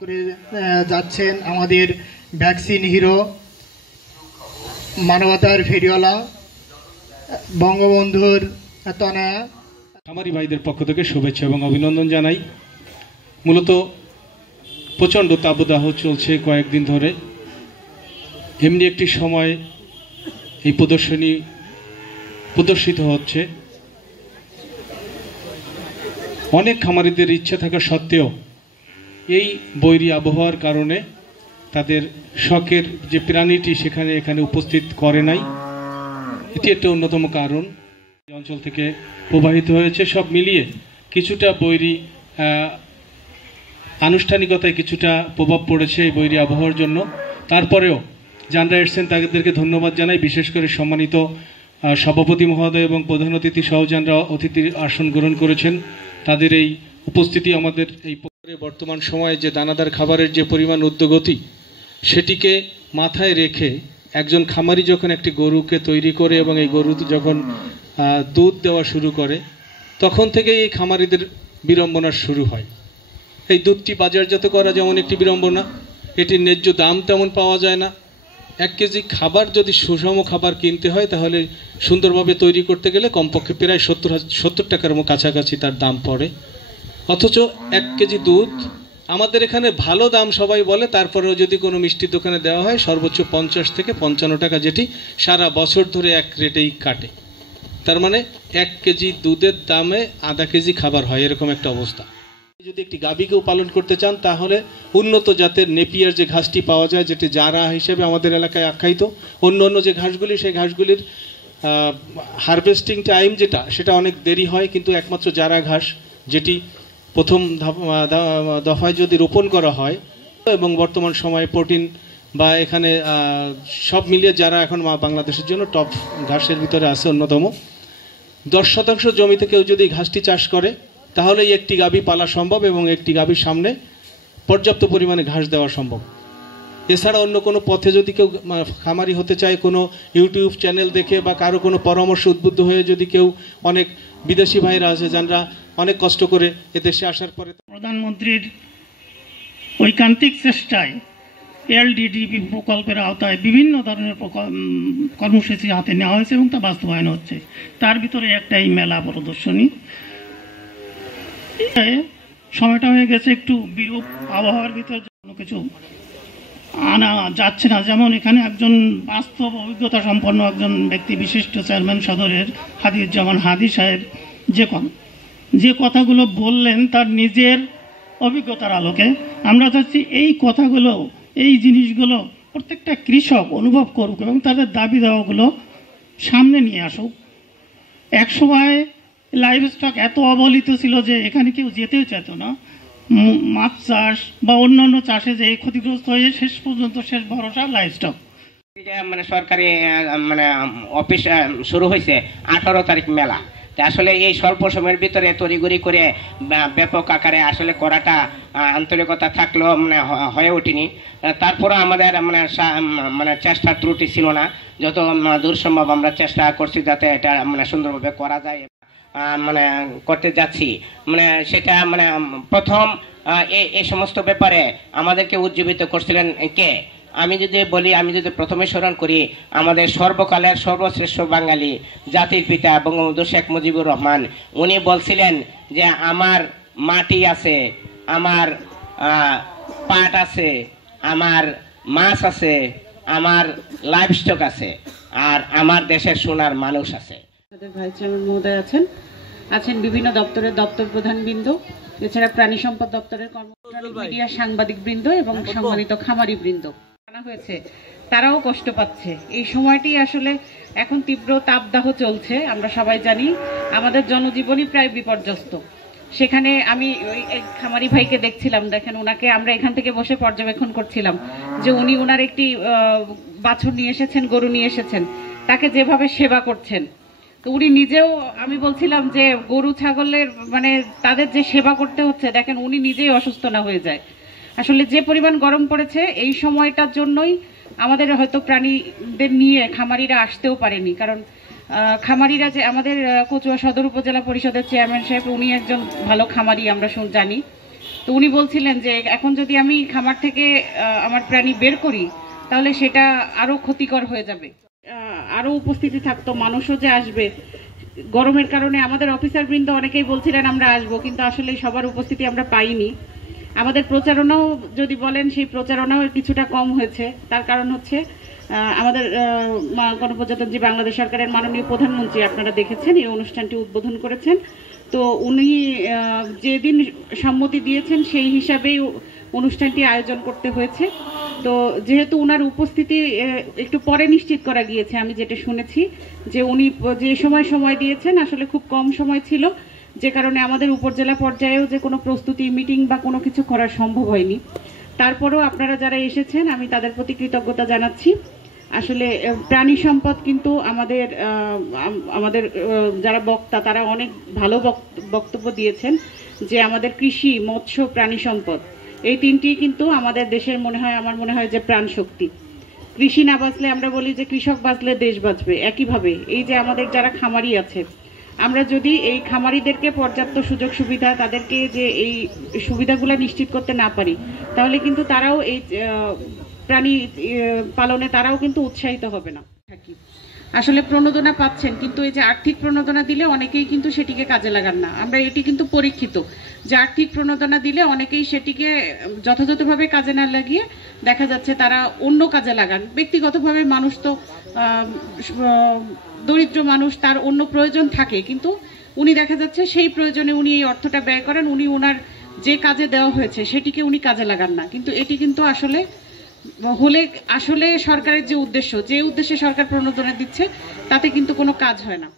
করে যাচ্ছেন আমাদের ভ্যাকসিন হিরো, মানবতার ফেরিওয়ালা, বঙ্গবন্ধুর তনয়া। খামারি ভাইদের পক্ষ থেকে শুভেচ্ছা এবং অভিনন্দন জানাই। মূলত প্রচণ্ড তাপদাহ চলছে কয়েকদিন ধরে। এমনি একটি সময় এই প্রদর্শনী প্রদর্শিত হচ্ছে। অনেক খামারিদের ইচ্ছা থাকা সত্ত্বেও এই বৈরী আবহাওয়ার কারণে তাদের শখের যে প্রাণীটি এখানে উপস্থিত করে নাই। এটি একটা অন্যতম কারণ। এই অঞ্চল থেকে প্রবাহিত হয়েছে। সব মিলিয়ে কিছুটা বৈরী আনুষ্ঠানিকতায় কিছুটা প্রভাব পড়েছে এই বৈরী আবহাওয়ার জন্য। তারপরেও যারা এসেছেন তাদেরকে ধন্যবাদ জানাই। বিশেষ করে সম্মানিত সভাপতি মহোদয় এবং প্রধান অতিথি সহ যারা অতিথির আসন গ্রহণ করেছেন, তাদের এই উপস্থিতি আমাদের এই বর্তমান সময়ে যে দানাদার খাবারের যে পরিমাণ ঊর্ধ্বগতি, সেটিকে মাথায় রেখে একজন খামারি যখন একটি গরুকে তৈরি করে এবং এই গরু যখন দুধ দেওয়া শুরু করে, তখন থেকেই এই খামারিদের বিড়ম্বনা শুরু হয়। এই দুধটি বাজারজাত করা যেমন একটি বিড়ম্বনা, এটির ন্যায্য দাম তেমন পাওয়া যায় না। 1 কেজি খাবার যদি সুষম খাবার কিনতে হয়, তাহলে সুন্দরভাবে তৈরি করতে গেলে কমপক্ষে প্রায় 70 টাকার কাছাকাছি তার দাম পড়ে। অথচ 1 কেজি দুধ আমাদের এখানে ভালো দাম সবাই বলে, তারপরেও যদি কোনো মিষ্টির দোকানে দেওয়া হয় সর্বোচ্চ 50 থেকে 55 টাকা, যেটি সারা বছর ধরে এক রেটেই কাটে। তার মানে 1 কেজি দুধের দামে আধা কেজি খাবার হয়, এরকম একটা অবস্থা। যদি একটি গাভীকেও পালন করতে চান, তাহলে উন্নত জাতের নেপিয়ার যে ঘাসটি পাওয়া যায়, যেটি জারা হিসেবে আমাদের এলাকায় আখ্যায়িত, অন্য যে ঘাসগুলি, সেই ঘাসগুলির হারভেস্টিং টাইম সেটা অনেক দেরি হয়। কিন্তু একমাত্র জারা ঘাস, যেটি প্রথম দফায় যদি রোপণ করা হয়, এবং বর্তমান সময়ে প্রোটিন বা এখানে সব মিলিয়ে যারা এখন বাংলাদেশের জন্য টপ ঘাসের ভিতরে আছে অন্যতম। 10% জমিতে কেউ যদি ঘাসটি চাষ করে, তাহলে একটি গাভী পালা সম্ভব এবং একটি গাভীর সামনে পর্যাপ্ত পরিমাণে ঘাস দেওয়া সম্ভব। এছাড়া অন্য কোনো পথে যদি কেউ খামারি হতে চায়, কোনো ইউটিউব চ্যানেল দেখে বা কারো কোনো পরামর্শ উদ্বুদ্ধ হয়ে যদি কেউ, অনেক বিদেশি ভাইরা আছে যারা অনেক কষ্ট করে এদেশে আসার পরে প্রধানমন্ত্রীর ঐকান্তিক চেষ্টায় এলডিডিপি প্রকল্পের আওতায় বিভিন্ন ধরনের কর্মসূচি হাতে নেওয়া হয়েছে এবং তা বাস্তবায়ন হচ্ছে। তার ভিতরে একটাই মেলা প্রদর্শনী। সময়টা হয়ে গেছে একটু বিরূপ আবহাওয়ার ভিতরে কোনো কিছু আনা যাচ্ছে না। যেমন এখানে একজন বাস্তব অভিজ্ঞতা সম্পন্ন একজন ব্যক্তি, বিশিষ্ট চেয়ারম্যান সদরের হাদিউজ্জামান হাদি সাহেব যে কথাগুলো বললেন তার নিজের অভিজ্ঞতার আলোকে আমরা চাচ্ছি এই কথাগুলো, এই জিনিসগুলো প্রত্যেকটা কৃষক অনুভব করুক এবং তাদের দাবি দেওয়াগুলো সামনে নিয়ে আসুক। একসময় লাইভ স্টক এত অবহেলিত ছিল যে এখানে কেউ যেতেও চাইত না। মাছ চাষ বা অন্যান্য চাষে যে ক্ষতিগ্রস্ত হয়ে শেষ পর্যন্ত শেষ ভরসা লাইভ স্টক। মানে সরকারি অফিস শুরু হয়েছে 18 তারিখ মেলা। আসলে এই স্বল্প সময়ের ভিতরে তড়িঘড়ি করে ব্যাপক আকারে আসলে করাটা আন্তরিকতা থাকলেও হয়ে ওঠেনি। তারপরে আমাদের চেষ্টার ত্রুটি ছিল না। যত দূর সম্ভব আমরা চেষ্টা করছি যাতে এটা সুন্দরভাবে করা যায়, করতে যাচ্ছি। সেটা প্রথম এই সমস্ত ব্যাপারে আমাদেরকে উজ্জীবিত করছিলেন কে? আমি যদি প্রথমে স্মরণ করি, আমাদের সর্বকালের সর্বশ্রেষ্ঠ বাঙালি জাতির পিতা বঙ্গবন্ধু শেখ মুজিবুর রহমান। উনি বলছিলেন যে আমার মাটি আছে, আমার পাট আছে, আমার মাছ আছে, আমার লাইভ স্টক আছে, আর আমার দেশের সোনার মানুষ আছে। ভাইস চেয়ারম্যান মহোদয় আছেন বিভিন্ন দপ্তরের দপ্তর প্রধানবৃন্দ, এছাড়া প্রাণী সম্পদ দপ্তরের কর্মকর্তা, মিডিয়া সাংবাদিক বৃন্দ এবং সম্মানিত খামারি বৃন্দ হয়েছে, তারাও কষ্ট পাচ্ছে। এই সময়টি আসলে এখন তীব্র তাপদাহ চলছে, আমরা সবাই জানি। আমাদের জনজীবনই প্রায় বিপর্যস্ত। সেখানে আমি ওই এক খামারি ভাইকে দেখছিলাম, দেখেন ওনাকে আমরা এখান থেকে বসে পর্যবেক্ষণ করছিলাম যে উনি ওনার একটি বাছুর নিয়ে এসেছেন, গরু নিয়ে এসেছেন, তাকে যেভাবে সেবা করছেন। তো উনি নিজেও, আমি বলছিলাম যে গরু ছাগলের তাদের যে সেবা করতে হচ্ছে, দেখেন উনি নিজেই অসুস্থ না হয়ে যায়। আসলে যে পরিমাণ গরম পড়েছে, এই সময়টার জন্যই আমাদের হয়তো প্রাণীদের নিয়ে খামারিরা আসতেও পারেনি। কারণ খামারিরা যে আমাদের কচুয়া সদর উপজেলা পরিষদের চেয়ারম্যান সাহেব, উনি একজন ভালো খামারি আমরা জানি। তো উনি বলছিলেন যে এখন যদি আমি খামার থেকে আমার প্রাণী বের করি তাহলে সেটা আরও ক্ষতিকর হয়ে যাবে। আরও উপস্থিতি থাকতো, মানুষও যে আসবে, গরমের কারণে আমাদের অফিসারবৃন্দ অনেকেই বলছিলেন আমরা আসবো, কিন্তু আসলে সবার উপস্থিতি আমরা পাইনি। আমাদের প্রচারণাও যদি বলেন, সেই প্রচারণাও কিছুটা কম হয়েছে। তার কারণ হচ্ছে আমাদের গণপ্রজাতন্ত্রী বাংলাদেশ সরকারের মাননীয় প্রধানমন্ত্রী, আপনারা দেখেছেন, এই অনুষ্ঠানটি উদ্বোধন করেছেন। তো উনি যেদিন সম্মতি দিয়েছেন সেই হিসাবেই অনুষ্ঠানটি আয়োজন করতে হয়েছে। তো যেহেতু ওনার উপস্থিতি একটু পরে নিশ্চিত করা গিয়েছে, আমি যেটা শুনেছি যে উনি যে সময় দিয়েছেন আসলে খুব কম সময় ছিল, যে কারণে আমাদের উপজেলা পর্যায়েও যে কোনো প্রস্তুতি মিটিং বা কোনো কিছু করা সম্ভব হয়নি। তারপরেও আপনারা যারা এসেছেন আমি তাদের প্রতি কৃতজ্ঞতা জানাচ্ছি। আসলে প্রাণী সম্পদ কিন্তু আমাদের যারা বক্তা তারা অনেক ভালো বক্তব্য দিয়েছেন যে আমাদের কৃষি, মৎস্য, প্রাণী সম্পদ এই তিনটি কিন্তু আমাদের দেশের আমার মনে হয় যে প্রাণ শক্তি। কৃষি না বাঁচলে আমরা বলি যে কৃষক বাঁচলে দেশ বাঁচবে। একইভাবে এই যে আমাদের যারা খামারি আছে, আমরা যদি এই খামারিদেরকে পর্যাপ্ত সুযোগ সুবিধা, তাদেরকে যে এই সুবিধাগুলো নিশ্চিত করতে না পারি, তাহলে কিন্তু তারাও এই প্রাণী পালনে তারাও কিন্তু উৎসাহিত হবে না। আসলে প্রণোদনা পাচ্ছেন, কিন্তু এই যে আর্থিক প্রণোদনা দিলে অনেকেই কিন্তু সেটিকে কাজে লাগান না। আমরা এটি কিন্তু পরীক্ষিত যে আর্থিক প্রণোদনা দিলে অনেকেই সেটিকে যথাযথভাবে কাজে না লাগিয়ে দেখা যাচ্ছে তারা অন্য কাজে লাগান। ব্যক্তিগতভাবে মানুষ তো দরিদ্র মানুষ, তার অন্য প্রয়োজন থাকে, কিন্তু উনি দেখা যাচ্ছে সেই প্রয়োজনে উনি এই অর্থটা ব্যয় করেন, উনি ওনার যে কাজে দেওয়া হয়েছে সেটিকে উনি কাজে লাগান না। কিন্তু এটি কিন্তু আসলে সরকারের যে উদ্দেশ্যে সরকার প্রণোদনা দিচ্ছে তাতে কিন্তু কোনো কাজ হয় না।